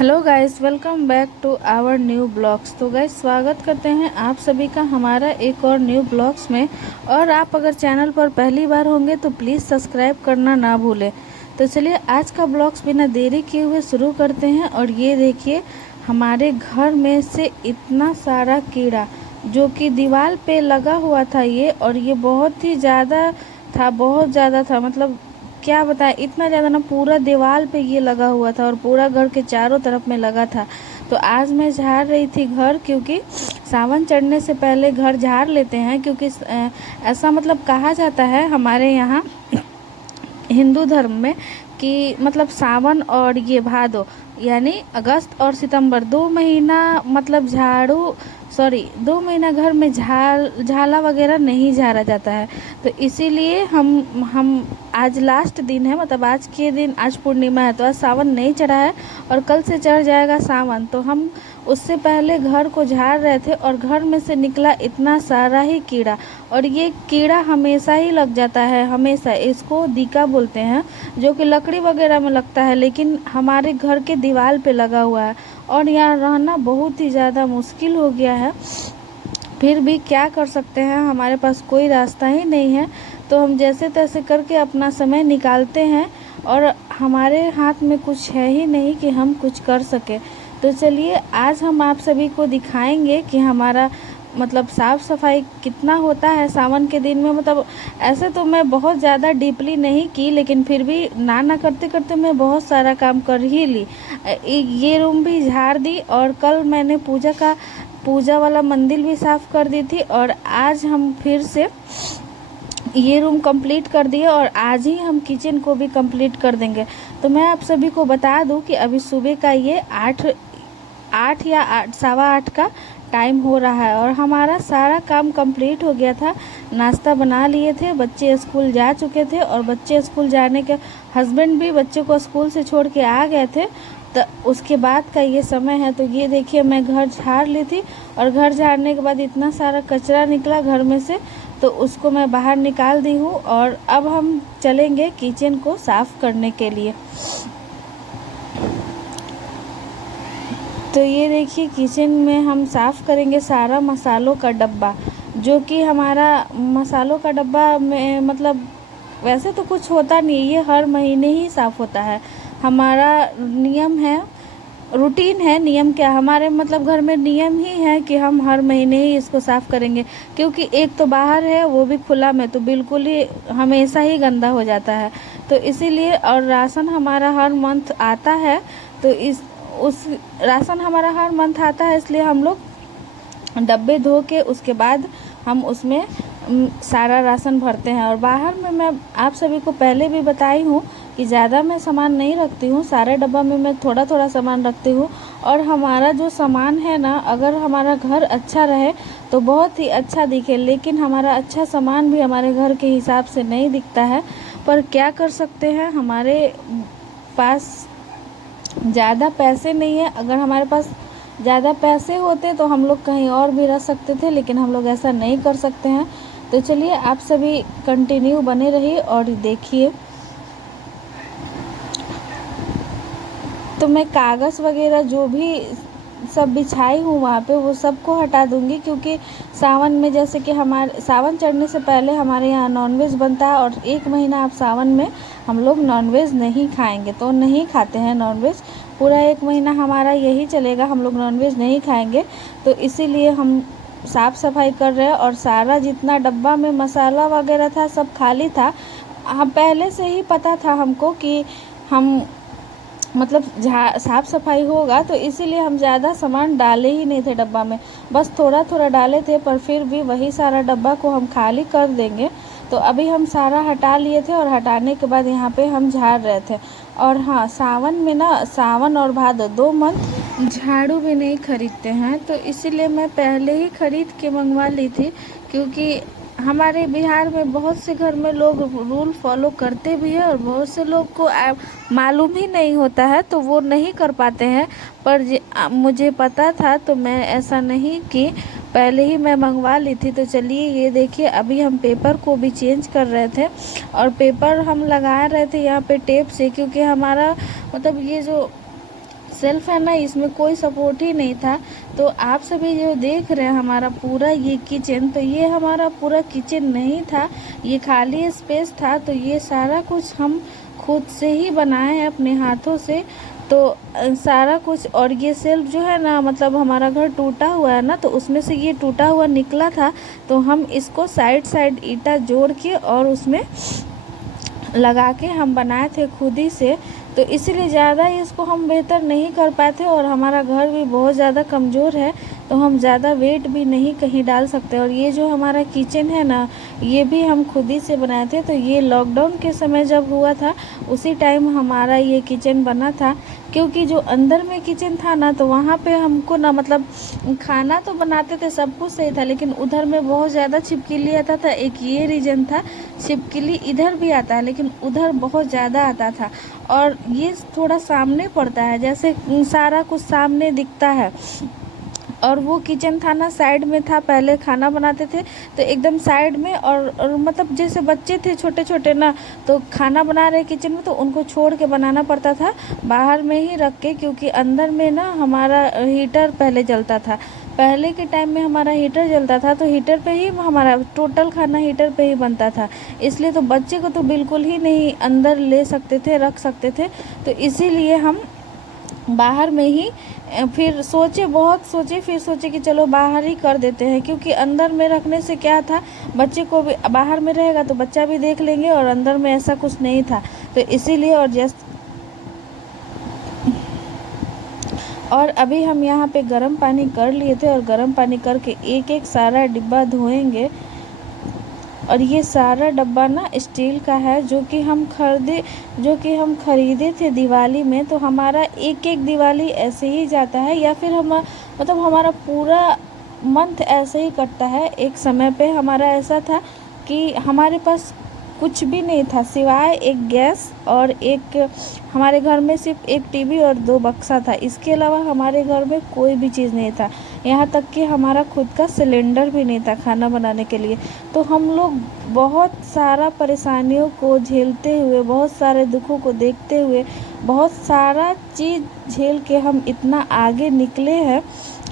Hello guys, welcome back to our new blogs. तो guys, स्वागत करते हैं आप सभी का हमारा एक और न्यू ब्लॉग्स में। और आप अगर चैनल पर पहली बार होंगे तो प्लीज़ सब्सक्राइब करना ना भूलें। तो चलिए आज का ब्लॉग्स बिना देरी किए हुए शुरू करते हैं। और ये देखिए, हमारे घर में से इतना सारा कीड़ा जो कि दीवार पे लगा हुआ था और ये बहुत ही ज़्यादा था, बहुत ज़्यादा था। मतलब क्या बताएं, इतना ज़्यादा ना, पूरा दीवार पे ये लगा हुआ था और पूरा घर के चारों तरफ में लगा था। तो आज मैं झाड़ रही थी घर, क्योंकि सावन चढ़ने से पहले घर झाड़ लेते हैं। क्योंकि ऐसा मतलब कहा जाता है हमारे यहाँ हिंदू धर्म में कि मतलब सावन और ये भादो यानी अगस्त और सितंबर 2 महीना मतलब झाड़ू, सॉरी, 2 महीना घर में झाला वगैरह नहीं झाड़ा जाता है। तो इसीलिए हम आज लास्ट दिन है, मतलब आज के दिन, आज पूर्णिमा है, तो आज सावन नहीं चढ़ा है और कल से चढ़ जाएगा सावन। तो हम उससे पहले घर को झाड़ रहे थे और घर में से निकला इतना सारा ही कीड़ा। और ये कीड़ा हमेशा ही लग जाता है, हमेशा। इसको दिका बोलते हैं, जो कि लकड़ी वगैरह में लगता है, लेकिन हमारे घर के दीवार पे लगा हुआ है और यहाँ रहना बहुत ही ज़्यादा मुश्किल हो गया है। फिर भी क्या कर सकते हैं, हमारे पास कोई रास्ता ही नहीं है। तो हम जैसे तैसे करके अपना समय निकालते हैं और हमारे हाथ में कुछ है ही नहीं कि हम कुछ कर सकें। तो चलिए आज हम आप सभी को दिखाएंगे कि हमारा मतलब साफ़ सफाई कितना होता है सावन के दिन में। मतलब ऐसे तो मैं बहुत ज़्यादा डीपली नहीं की, लेकिन फिर भी ना करते करते मैं बहुत सारा काम कर ही ली। ये रूम भी झाड़ दी और कल मैंने पूजा वाला मंदिर भी साफ़ कर दी थी। और आज हम फिर से ये रूम कंप्लीट कर दिए और आज ही हम किचन को भी कंप्लीट कर देंगे। तो मैं आप सभी को बता दूं कि अभी सुबह का ये 8 या 8:15 का टाइम हो रहा है और हमारा सारा काम कंप्लीट हो गया था। नाश्ता बना लिए थे, बच्चे स्कूल जा चुके थे और बच्चे स्कूल जाने के हस्बैंड भी बच्चे को स्कूल से छोड़ के आ गए थे। तो उसके बाद का ये समय है। तो ये देखिए, मैं घर झाड़ ली थी और घर झाड़ने के बाद इतना सारा कचरा निकला घर में से, तो उसको मैं बाहर निकाल दी हूँ। और अब हम चलेंगे किचन को साफ़ करने के लिए। तो ये देखिए, किचन में हम साफ़ करेंगे सारा मसालों का डब्बा, जो कि हमारा मसालों का डब्बा में मतलब वैसे तो कुछ होता नहीं, ये हर महीने ही साफ़ होता है। हमारा नियम है, रूटीन है। नियम क्या, हमारे मतलब घर में नियम ही है कि हम हर महीने ही इसको साफ़ करेंगे। क्योंकि एक तो बाहर है, वो भी खुला में, तो बिल्कुल ही हमेशा ही गंदा हो जाता है। तो इसीलिए, और राशन हमारा हर मंथ आता है, तो उस राशन हमारा हर मंथ आता है, इसलिए हम लोग डब्बे धो के उसके बाद हम उसमें सारा राशन भरते हैं। और बाहर में मैं आप सभी को पहले भी बताई हूँ कि ज़्यादा मैं सामान नहीं रखती हूँ, सारे डब्बा में मैं थोड़ा थोड़ा सामान रखती हूँ। और हमारा जो सामान है ना, अगर हमारा घर अच्छा रहे तो बहुत ही अच्छा दिखे, लेकिन हमारा अच्छा सामान भी हमारे घर के हिसाब से नहीं दिखता है। पर क्या कर सकते हैं, हमारे पास ज़्यादा पैसे नहीं है। अगर हमारे पास ज़्यादा पैसे होते तो हम लोग कहीं और भी रह सकते थे, लेकिन हम लोग ऐसा नहीं कर सकते हैं। तो चलिए आप सभी कंटिन्यू बने रहिए और देखिए। तो मैं कागज़ वगैरह जो भी सब बिछाई हूँ वहाँ पे, वो सबको हटा दूँगी। क्योंकि सावन में, जैसे कि हमारे सावन चढ़ने से पहले हमारे यहाँ नॉनवेज बनता है और 1 महीना आप सावन में हम लोग नॉनवेज नहीं खाएंगे, तो नहीं खाते हैं नॉनवेज। पूरा 1 महीना हमारा यही चलेगा, हम लोग नॉनवेज नहीं खाएंगे। तो इसीलिए हम साफ़ सफाई कर रहे हैं और सारा जितना डब्बा में मसाला वगैरह था सब खाली था। हम पहले से ही पता था हमको कि हम मतलब साफ़ सफाई होगा, तो इसीलिए हम ज़्यादा सामान डाले ही नहीं थे डब्बा में, बस थोड़ा थोड़ा डाले थे। पर फिर भी वही सारा डब्बा को हम खाली कर देंगे। तो अभी हम सारा हटा लिए थे और हटाने के बाद यहाँ पे हम झाड़ रहे थे। और हाँ, सावन में ना, सावन और भादो 2 मंथ झाड़ू भी नहीं खरीदते हैं, तो इसीलिए मैं पहले ही खरीद के मंगवा ली थी। क्योंकि हमारे बिहार में बहुत से घर में लोग रूल फॉलो करते भी हैं और बहुत से लोग को मालूम ही नहीं होता है, तो वो नहीं कर पाते हैं। पर मुझे पता था, तो मैं ऐसा नहीं कि पहले ही मैं मंगवा ली थी। तो चलिए ये देखिए, अभी हम पेपर को भी चेंज कर रहे थे और पेपर हम लगा रहे थे यहाँ पे टेप से। क्योंकि हमारा मतलब ये जो सेल्फ है ना, इसमें कोई सपोर्ट ही नहीं था। तो आप सभी जो देख रहे हैं हमारा पूरा ये किचन, तो ये हमारा पूरा किचन नहीं था, ये खाली स्पेस था। तो ये सारा कुछ हम खुद से ही बनाए हैं अपने हाथों से। तो सारा कुछ, और ये सेल्फ जो है ना, मतलब हमारा घर टूटा हुआ है ना, तो उसमें से ये टूटा हुआ निकला था। तो हम इसको साइड साइड ईंटा जोड़ के और उसमें लगा के हम बनाए थे खुद ही से। तो इसीलिए ज़्यादा इसको हम बेहतर नहीं कर पाए थे, और हमारा घर भी बहुत ज़्यादा कमज़ोर है, तो हम ज़्यादा वेट भी नहीं कहीं डाल सकते। और ये जो हमारा किचन है ना, ये भी हम खुद ही से बनाए थे। तो ये लॉकडाउन के समय जब हुआ था, उसी टाइम हमारा ये किचन बना था। क्योंकि जो अंदर में किचन था ना, तो वहाँ पे हमको ना, मतलब खाना तो बनाते थे, सब कुछ सही था, लेकिन उधर में बहुत ज़्यादा छिपकली आता था। एक ये रीज़न था, छिपकली इधर भी आता है लेकिन उधर बहुत ज़्यादा आता था। और ये थोड़ा सामने पड़ता है, जैसे सारा कुछ सामने दिखता है। और वो किचन था ना, साइड में था, पहले खाना बनाते थे तो एकदम साइड में। और मतलब जैसे बच्चे थे छोटे छोटे ना, तो खाना बना रहे किचन में, तो उनको छोड़ के बनाना पड़ता था बाहर में ही रख के। क्योंकि अंदर में ना हमारा हीटर पहले जलता था, पहले के टाइम में हमारा हीटर जलता था, तो हीटर पे ही हमारा टोटल खाना हीटर पे ही बनता था। इसलिए तो बच्चे को तो बिल्कुल ही नहीं अंदर ले सकते थे, रख सकते थे। तो इसीलिए हम बाहर में ही, फिर सोचे, बहुत सोचे, फिर सोचे कि चलो बाहर ही कर देते हैं। क्योंकि अंदर में रखने से क्या था, बच्चे को भी, बाहर में रहेगा तो बच्चा भी देख लेंगे, और अंदर में ऐसा कुछ नहीं था। तो इसीलिए, और अभी हम यहाँ पे गर्म पानी कर लिए थे, और गर्म पानी करके एक एक सारा डिब्बा धोएंगे। और ये सारा डब्बा ना स्टील का है, जो कि हम खरीदे थे दिवाली में। तो हमारा एक एक दिवाली ऐसे ही जाता है, या फिर हम, मतलब हमारा पूरा मंथ ऐसे ही कटता है। एक समय पे हमारा ऐसा था कि हमारे पास कुछ भी नहीं था सिवाय एक गैस, और एक हमारे घर में सिर्फ एक टीवी और 2 बक्सा था। इसके अलावा हमारे घर में कोई भी चीज़ नहीं था। यहाँ तक कि हमारा खुद का सिलेंडर भी नहीं था खाना बनाने के लिए। तो हम लोग बहुत सारा परेशानियों को झेलते हुए, बहुत सारे दुखों को देखते हुए, बहुत सारा चीज़ झेल के हम इतना आगे निकले हैं।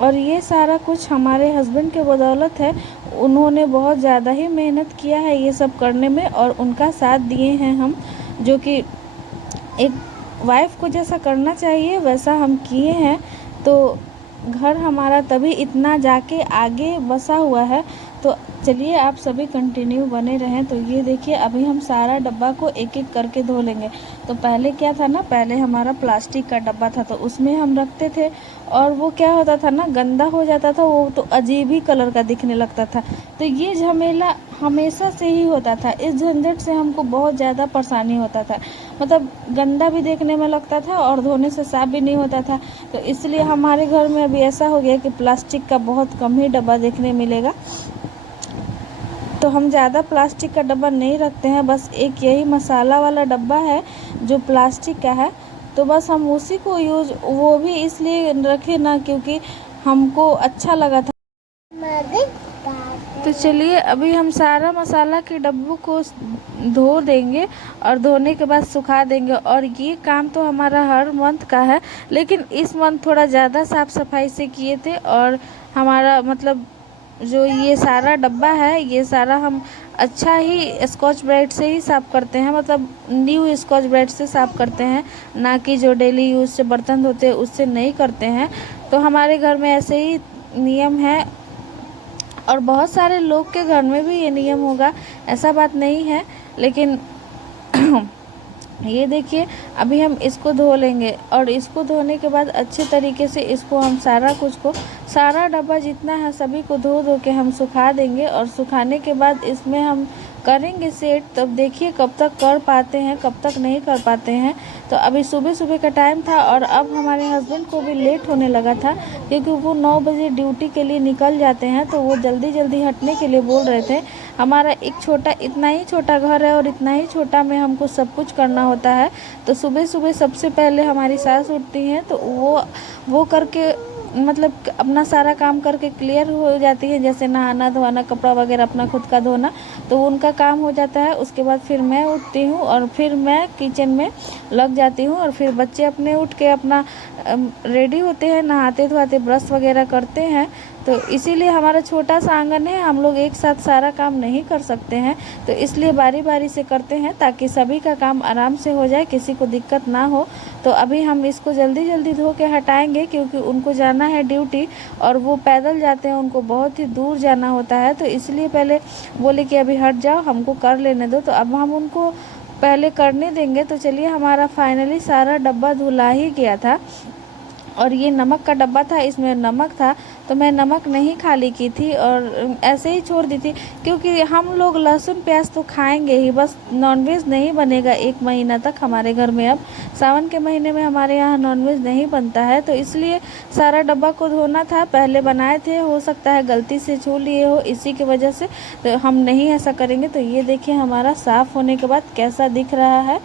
और ये सारा कुछ हमारे हस्बैंड के बदौलत है। उन्होंने बहुत ज़्यादा ही मेहनत किया है ये सब करने में, और उनका साथ दिए हैं हम, जो कि एक वाइफ को जैसा करना चाहिए वैसा हम किए हैं। तो घर हमारा तभी इतना जाके आगे बसा हुआ है। तो चलिए आप सभी कंटिन्यू बने रहें। तो ये देखिए, अभी हम सारा डब्बा को एक एक करके धो लेंगे। तो पहले क्या था ना, पहले हमारा प्लास्टिक का डब्बा था, तो उसमें हम रखते थे, और वो क्या होता था ना, गंदा हो जाता था, वो तो अजीब ही कलर का दिखने लगता था। तो ये झमेला हमेशा से ही होता था, इस झंझट से हमको बहुत ज़्यादा परेशानी होता था। मतलब गंदा भी देखने में लगता था, और धोने से साफ भी नहीं होता था। तो इसलिए हमारे घर में अभी ऐसा हो गया कि प्लास्टिक का बहुत कम ही डब्बा देखने मिलेगा। तो हम ज़्यादा प्लास्टिक का डब्बा नहीं रखते हैं, बस एक यही मसाला वाला डब्बा है जो प्लास्टिक का है। तो बस हम उसी को वो भी इसलिए रखे ना, क्योंकि हमको अच्छा लगा था। तो चलिए अभी हम सारा मसाला के डब्बों को धो देंगे, और धोने के बाद सुखा देंगे। और ये काम तो हमारा हर मंथ का है, लेकिन इस मंथ थोड़ा ज़्यादा साफ़ सफाई से किए थे। और हमारा मतलब जो ये सारा डब्बा है, ये सारा हम अच्छा ही स्कॉच ब्राइट से ही साफ़ करते हैं, मतलब न्यू स्कॉच ब्राइट से साफ़ करते हैं, ना कि जो डेली यूज़ से बर्तन धोते हैं उससे नहीं करते हैं। तो हमारे घर में ऐसे ही नियम है, और बहुत सारे लोग के घर में भी ये नियम होगा, ऐसा बात नहीं है। लेकिन ये देखिए, अभी हम इसको धो लेंगे, और इसको धोने के बाद अच्छे तरीके से इसको हम सारा डब्बा जितना है सभी को धो के हम सुखा देंगे। और सुखाने के बाद इसमें हम करेंगे सेट। तब देखिए कब तक कर पाते हैं, कब तक नहीं कर पाते हैं। तो अभी सुबह सुबह का टाइम था, और अब हमारे हस्बैंड को भी लेट होने लगा था, क्योंकि वो 9 बजे ड्यूटी के लिए निकल जाते हैं। तो वो जल्दी जल्दी हटने के लिए बोल रहे थे। हमारा इतना ही छोटा घर है, और इतना ही छोटा में हमको सब कुछ करना होता है। तो सुबह सुबह सबसे पहले हमारी सास उठती हैं, तो वो करके मतलब अपना सारा काम करके क्लियर हो जाती है, जैसे नहाना धोना, कपड़ा वगैरह अपना खुद का धोना, तो उनका काम हो जाता है। उसके बाद फिर मैं उठती हूँ और फिर मैं किचन में लग जाती हूँ, और फिर बच्चे अपने उठ के अपना रेडी होते हैं, नहाते धोते ब्रश वगैरह करते हैं। तो इसीलिए हमारा छोटा सा आंगन है, हम लोग एक साथ सारा काम नहीं कर सकते हैं, तो इसलिए बारी बारी से करते हैं ताकि सभी का काम आराम से हो जाए, किसी को दिक्कत ना हो। तो अभी हम इसको जल्दी जल्दी धो के हटाएंगे, क्योंकि उनको जाना है ड्यूटी और वो पैदल जाते हैं, उनको बहुत ही दूर जाना होता है। तो इसलिए पहले बोले कि अभी हट जाओ, हमको कर लेने दो, तो अब हम उनको पहले करने देंगे। तो चलिए, हमारा फाइनली सारा डब्बा धुला ही गया था, और ये नमक का डब्बा था, इसमें नमक था, तो मैं नमक नहीं खाली की थी और ऐसे ही छोड़ दी थी, क्योंकि हम लोग लहसुन प्याज तो खाएंगे ही, बस नॉनवेज नहीं बनेगा 1 महीना तक हमारे घर में। अब सावन के महीने में हमारे यहाँ नॉनवेज नहीं बनता है, तो इसलिए सारा डब्बा को धोना था। पहले बनाए थे, हो सकता है गलती से छू लिए हो, इसी की वजह से तो हम नहीं ऐसा करेंगे। तो ये देखिए, हमारा साफ़ होने के बाद कैसा दिख रहा है,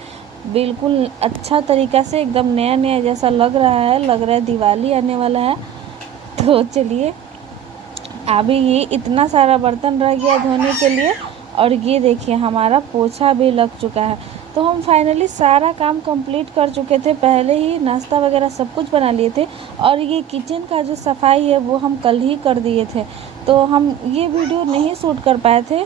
बिल्कुल अच्छा तरीक़ा से, एकदम नया नया जैसा लग रहा है, लग रहा है दिवाली आने वाला है। तो चलिए, अभी ये इतना सारा बर्तन रह गया धोने के लिए, और ये देखिए हमारा पोछा भी लग चुका है। तो हम फाइनली सारा काम कंप्लीट कर चुके थे, पहले ही नाश्ता वगैरह सब कुछ बना लिए थे, और ये किचन का जो सफाई है वो हम कल ही कर दिए थे, तो हम ये वीडियो नहीं शूट कर पाए थे।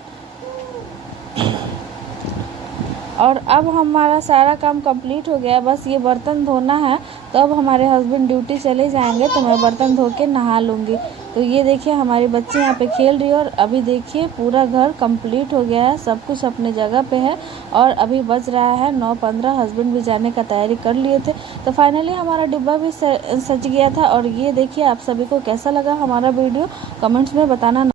और अब हमारा सारा काम कंप्लीट हो गया, बस ये बर्तन धोना है। तो अब हमारे हस्बैंड ड्यूटी चले जाएंगे, तो मैं बर्तन धो के नहा लूँगी। तो ये देखिए, हमारी बच्ची यहाँ पे खेल रही है, और अभी देखिए पूरा घर कंप्लीट हो गया है, सब कुछ अपने जगह पे है। और अभी बज रहा है 9:15, हस्बैंड भी जाने का तैयारी कर लिए थे। तो फाइनली हमारा डिब्बा भी सज गया था। और ये देखिए, आप सभी को कैसा लगा हमारा वीडियो, कमेंट्स में बताना।